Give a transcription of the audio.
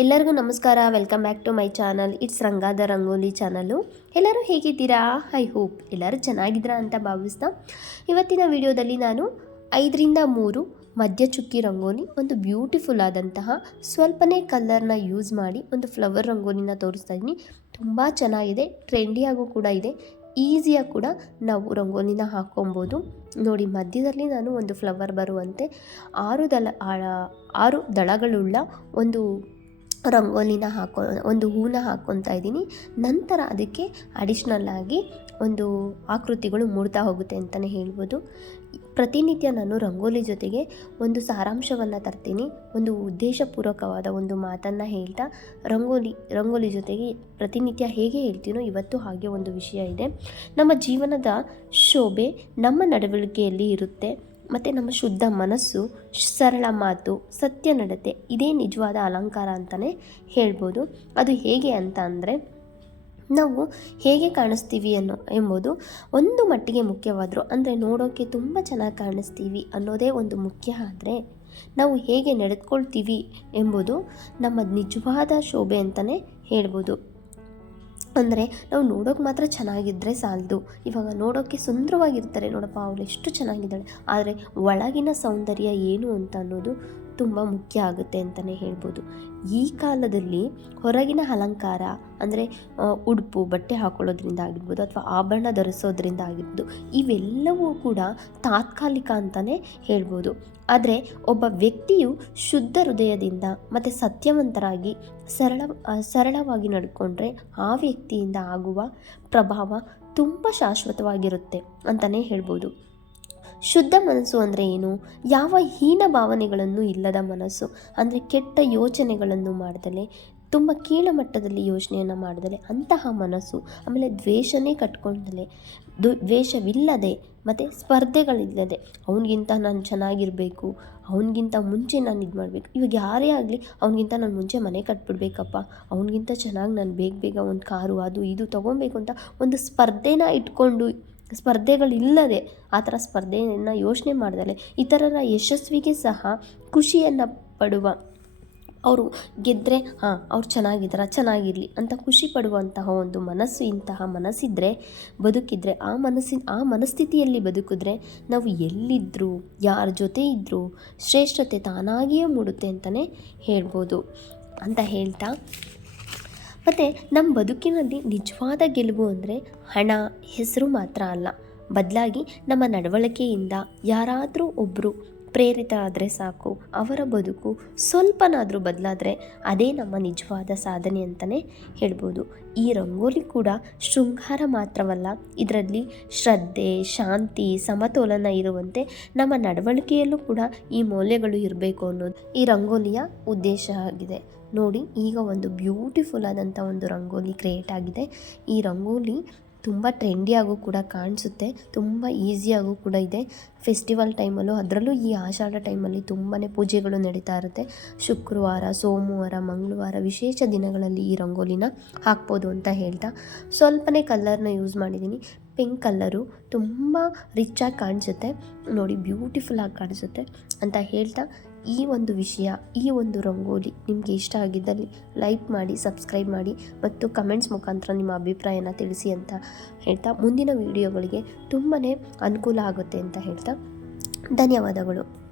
ಎಲ್ಲರಿಗೂ ನಮಸ್ಕಾರ. Welcome back to my channel it's Rangada Rangoli channel ಎಲ್ಲರೂ ಹೇಗಿದ್ದೀರಾ? ಐ ಹೋಪ್ ಎಲ್ಲರೂ ಚೆನ್ನಾಗಿದ್ದೀರಾ ಅಂತ ಭಾವಿಸ್ತಾ. ಇವತ್ತಿನ ವಿಡಿಯೋದಲ್ಲಿ ನಾನು ಐದರಿಂದ ಮೂರು ಮಧ್ಯ ಚುಕ್ಕಿ ರಂಗೋಲಿ, ಒಂದು ಬ್ಯೂಟಿಫುಲ್ ಆದಂತಹ ಸ್ವಲ್ಪನೇ ಕಲರ್ನ ಯೂಸ್ ಮಾಡಿ ಒಂದು ಫ್ಲವರ್ ರಂಗೋಲಿನ ತೋರಿಸ್ತಾ ಇದ್ದೀನಿ. ತುಂಬ ಚೆನ್ನಾಗಿದೆ ಟ್ರೆಂಡಿಯಾಗೂ ಕೂಡ ಇದೆ. ಈಸಿಯಾಗಿ ಕೂಡ ನಾವು ರಂಗೋಲಿನ ಹಾಕ್ಕೊಬೋದು ನೋಡಿ, ಮಧ್ಯದಲ್ಲಿ ನಾನು ಒಂದು ಫ್ಲವರ್ ಬರುವಂತೆ ಆರು ದಳ ಆರು ದಳಗಳುಳ್ಳ ಒಂದು ರಂಗೋಲಿನ ಹಾಕೋ, ಒಂದು ಹೂನ ಹಾಕ್ಕೊತಾ ಇದ್ದೀನಿ. ನಂತರ ಅದಕ್ಕೆ ಅಡಿಷ್ನಲ್ ಆಗಿ ಒಂದು ಆಕೃತಿಗಳು ಮೂಡ್ತಾ ಹೋಗುತ್ತೆ ಅಂತಲೇ ಹೇಳ್ಬೋದು. ಪ್ರತಿನಿತ್ಯ ನಾನು ರಂಗೋಲಿ ಜೊತೆಗೆ ಒಂದು ಸಾರಾಂಶವನ್ನು ತರ್ತೀನಿ, ಒಂದು ಉದ್ದೇಶಪೂರ್ವಕವಾದ ಒಂದು ಮಾತನ್ನು ಹೇಳ್ತಾ, ರಂಗೋಲಿ ರಂಗೋಲಿ ಜೊತೆಗೆ ಪ್ರತಿನಿತ್ಯ ಹೇಗೆ ಹೇಳ್ತೀನೋ ಇವತ್ತು ಹಾಗೆ ಒಂದು ವಿಷಯ ಇದೆ. ನಮ್ಮ ಜೀವನದ ಶೋಭೆ ನಮ್ಮ ನಡವಳಿಕೆಯಲ್ಲಿ ಇರುತ್ತೆ. ಮತ್ತು ನಮ್ಮ ಶುದ್ಧ ಮನಸ್ಸು, ಸರಳ ಮಾತು, ಸತ್ಯ ನಡತೆ, ಇದೇ ನಿಜವಾದ ಅಲಂಕಾರ ಅಂತಲೇ ಹೇಳ್ಬೋದು. ಅದು ಹೇಗೆ ಅಂತ ಅಂದರೆ, ನಾವು ಹೇಗೆ ಕಾಣಿಸ್ತೀವಿ ಅನ್ನೋ, ಎಂಬುದು ಒಂದು ಮಟ್ಟಿಗೆ ಮುಖ್ಯವಾದರೂ. ಅಂದರೆ ನೋಡೋಕ್ಕೆ ತುಂಬ ಚೆನ್ನಾಗಿ ಕಾಣಿಸ್ತೀವಿ ಅನ್ನೋದೇ ಒಂದು ಮುಖ್ಯ ಆದರೆ, ನಾವು ಹೇಗೆ ನಡೆದುಕೊಳ್ತೀವಿ ಎಂಬುದು ನಮ್ಮ ನಿಜವಾದ ಶೋಭೆ ಅಂತಲೇ ಹೇಳ್ಬೋದು. ಅಂದರೆ ನಾವು ನೋಡೋಕೆ ಮಾತ್ರ ಚೆನ್ನಾಗಿದ್ದರೆ ಸಾಲದು. ಇವಾಗ ನೋಡೋಕ್ಕೆ ಸುಂದರವಾಗಿರ್ತಾರೆ ನೋಡಪ್ಪ, ಅವಳು ಎಷ್ಟು ಚೆನ್ನಾಗಿದ್ದಾಳೆ. ಆದರೆ ಒಳಗಿನ ಸೌಂದರ್ಯ ಏನು ಅಂತ ಅನ್ನೋದು ತುಂಬ ಮುಖ್ಯ ಆಗುತ್ತೆ ಅಂತಲೇ ಹೇಳ್ಬೋದು. ಈ ಕಾಲದಲ್ಲಿ ಹೊರಗಿನ ಅಲಂಕಾರ ಅಂದರೆ ಉಡುಪು, ಬಟ್ಟೆ ಹಾಕೊಳ್ಳೋದ್ರಿಂದ ಆಗಿರ್ಬೋದು ಅಥವಾ ಆಭರಣ ಧರಿಸೋದ್ರಿಂದ ಆಗಿರ್ಬೋದು, ಇವೆಲ್ಲವೂ ಕೂಡ ತಾತ್ಕಾಲಿಕ ಅಂತಲೇ ಹೇಳ್ಬೋದು. ಆದರೆ ಒಬ್ಬ ವ್ಯಕ್ತಿಯು ಶುದ್ಧ ಹೃದಯದಿಂದ ಮತ್ತು ಸತ್ಯವಂತರಾಗಿ ಸರಳ ಸರಳವಾಗಿ ನಡ್ಕೊಂಡ್ರೆ ಆ ವ್ಯಕ್ತಿಯಿಂದ ಆಗುವ ಪ್ರಭಾವ ತುಂಬ ಶಾಶ್ವತವಾಗಿರುತ್ತೆ ಅಂತಲೇ ಹೇಳ್ಬೋದು. ಶುದ್ಧ ಮನಸ್ಸು ಅಂದರೆ ಏನು? ಯಾವ ಹೀನ ಭಾವನೆಗಳನ್ನು ಇಲ್ಲದ ಮನಸ್ಸು ಅಂದರೆ ಕೆಟ್ಟ ಯೋಚನೆಗಳನ್ನು ಮಾಡಿದಲೆ, ತುಂಬ ಕೀಳಮಟ್ಟದಲ್ಲಿ ಯೋಚನೆಯನ್ನು ಮಾಡಿದಲೆ ಅಂತಹ ಮನಸ್ಸು, ಆಮೇಲೆ ದ್ವೇಷನೇ ಕಟ್ಕೊಂಡಲೆ ದ್ವೇಷವಿಲ್ಲದೆ ಮತ್ತು ಸ್ಪರ್ಧೆಗಳಿಲ್ಲದೆ, ಅವನಿಗಿಂತ ನಾನು ಚೆನ್ನಾಗಿರಬೇಕು, ಅವನಿಗಿಂತ ಮುಂಚೆ ನಾನು ಇದು ಮಾಡಬೇಕು, ಇವಾಗ ಯಾರೇ ಆಗಲಿ ಅವನಿಗಿಂತ ನಾನು ಮುಂಚೆ ಮನೆ ಕಟ್ಬಿಡ್ಬೇಕಪ್ಪ, ಅವನಿಗಿಂತ ಚೆನ್ನಾಗಿ ನಾನು ಬೇಗ ಬೇಗ ಒಂದು ಕಾರು ಅದು ಇದು ತೊಗೊಬೇಕು ಅಂತ ಒಂದು ಸ್ಪರ್ಧೆನ ಇಟ್ಕೊಂಡು ಸ್ಪರ್ಧೆಗಳಿಲ್ಲದೆ ಆ ಥರ ಸ್ಪರ್ಧೆಯನ್ನು ಯೋಚನೆ ಮಾಡ್ದಲೆ ಇತರರ ಯಶಸ್ವಿಗೆ ಸಹ ಖುಷಿಯನ್ನು ಪಡುವ ಅವರು ಗೆದ್ದರೆ ಹಾಂ, ಅವ್ರು ಚೆನ್ನಾಗಿದ್ದಾರೆ ಚೆನ್ನಾಗಿರಲಿ ಅಂತ ಖುಷಿ ಪಡುವಂತಹ ಒಂದು ಮನಸ್ಸು, ಇಂತಹ ಮನಸ್ಸಿದ್ದರೆ ಬದುಕಿದ್ರೆ, ಆ ಮನಸ್ಸಿನ, ಆ ಮನಸ್ಥಿತಿಯಲ್ಲಿ ಬದುಕಿದ್ರೆ ನಾವು ಎಲ್ಲಿದ್ದರೂ ಯಾರ ಜೊತೆ ಇದ್ದರೂ ಶ್ರೇಷ್ಠತೆ ತಾನಾಗಿಯೇ ಮೂಡುತ್ತೆ ಅಂತಲೇ ಹೇಳ್ಬೋದು. ಅಂತ ಹೇಳ್ತಾ ಮತ್ತು ನಮ್ಮ ಬದುಕಿನಲ್ಲಿ ನಿಜವಾದ ಗೆಲುವು ಅಂದರೆ ಹಣ, ಹೆಸರು ಮಾತ್ರ ಅಲ್ಲ. ಬದಲಾಗಿ ನಮ್ಮ ನಡವಳಿಕೆಯಿಂದ ಯಾರಾದರೂ ಒಬ್ಬರು ಪ್ರೇರಿತ ಆದರೆ ಸಾಕು, ಅವರ ಬದುಕು ಸ್ವಲ್ಪನಾದರೂ ಬದಲಾದರೆ ಅದೇ ನಮ್ಮ ನಿಜವಾದ ಸಾಧನೆ ಅಂತಲೇ ಹೇಳ್ಬೋದು. ಈ ರಂಗೋಲಿ ಕೂಡ ಶೃಂಗಾರ ಮಾತ್ರವಲ್ಲ, ಇದರಲ್ಲಿ ಶ್ರದ್ಧೆ, ಶಾಂತಿ, ಸಮತೋಲನ ಇರುವಂತೆ ನಮ್ಮ ನಡವಳಿಕೆಯಲ್ಲೂ ಕೂಡ ಈ ಮೌಲ್ಯಗಳು ಇರಬೇಕು ಅನ್ನೋದು ಈ ರಂಗೋಲಿಯ ಉದ್ದೇಶ ಆಗಿದೆ. ನೋಡಿ, ಈಗ ಒಂದು ಬ್ಯೂಟಿಫುಲ್ ಆದಂಥ ಒಂದು ರಂಗೋಲಿ ಕ್ರಿಯೇಟ್ ಆಗಿದೆ. ಈ ರಂಗೋಲಿ ತುಂಬ ಟ್ರೆಂಡಿಯಾಗೂ ಕೂಡ ಕಾಣಿಸುತ್ತೆ, ತುಂಬ ಈಸಿಯಾಗೂ ಕೂಡ ಇದೆ. ಫೆಸ್ಟಿವಲ್ ಟೈಮಲ್ಲೂ ಅದರಲ್ಲೂ ಈ ಆಷಾಢ ಟೈಮಲ್ಲಿ ತುಂಬಾ ಪೂಜೆಗಳು ನಡೀತಾ ಇರುತ್ತೆ. ಶುಕ್ರವಾರ, ಸೋಮವಾರ, ಮಂಗಳವಾರ ವಿಶೇಷ ದಿನಗಳಲ್ಲಿ ಈ ರಂಗೋಲಿನ ಹಾಕ್ಬೋದು ಅಂತ ಹೇಳ್ತಾ. ಸ್ವಲ್ಪನೇ ಕಲರ್ನ ಯೂಸ್ ಮಾಡಿದ್ದೀನಿ ಪಿಂಕ್ ಕಲ್ಲರು ತುಂಬ ರಿಚ್ಚಾಗಿ ಕಾಣಿಸುತ್ತೆ. ನೋಡಿ ಬ್ಯೂಟಿಫುಲ್ ಆಗಿ ಕಾಣಿಸುತ್ತೆ ಅಂತ ಹೇಳ್ತಾ. ಈ ಒಂದು ವಿಷಯ, ಈ ಒಂದು ರಂಗೋಲಿ ನಿಮಗೆ ಇಷ್ಟ ಆಗಿದ್ದಲ್ಲಿ ಲೈಕ್ ಮಾಡಿ ಸಬ್ಸ್ಕ್ರೈಬ್ ಮಾಡಿ ಮತ್ತು ಕಮೆಂಟ್ಸ್ ಮುಖಾಂತರ ನಿಮ್ಮ ಅಭಿಪ್ರಾಯನ ತಿಳಿಸಿ ಅಂತ ಹೇಳ್ತಾ ಮುಂದಿನ ವಿಡಿಯೋಗಳಿಗೆ ತುಂಬಾ ಅನುಕೂಲ ಆಗುತ್ತೆ ಅಂತ ಹೇಳ್ತಾ ಧನ್ಯವಾದಗಳು.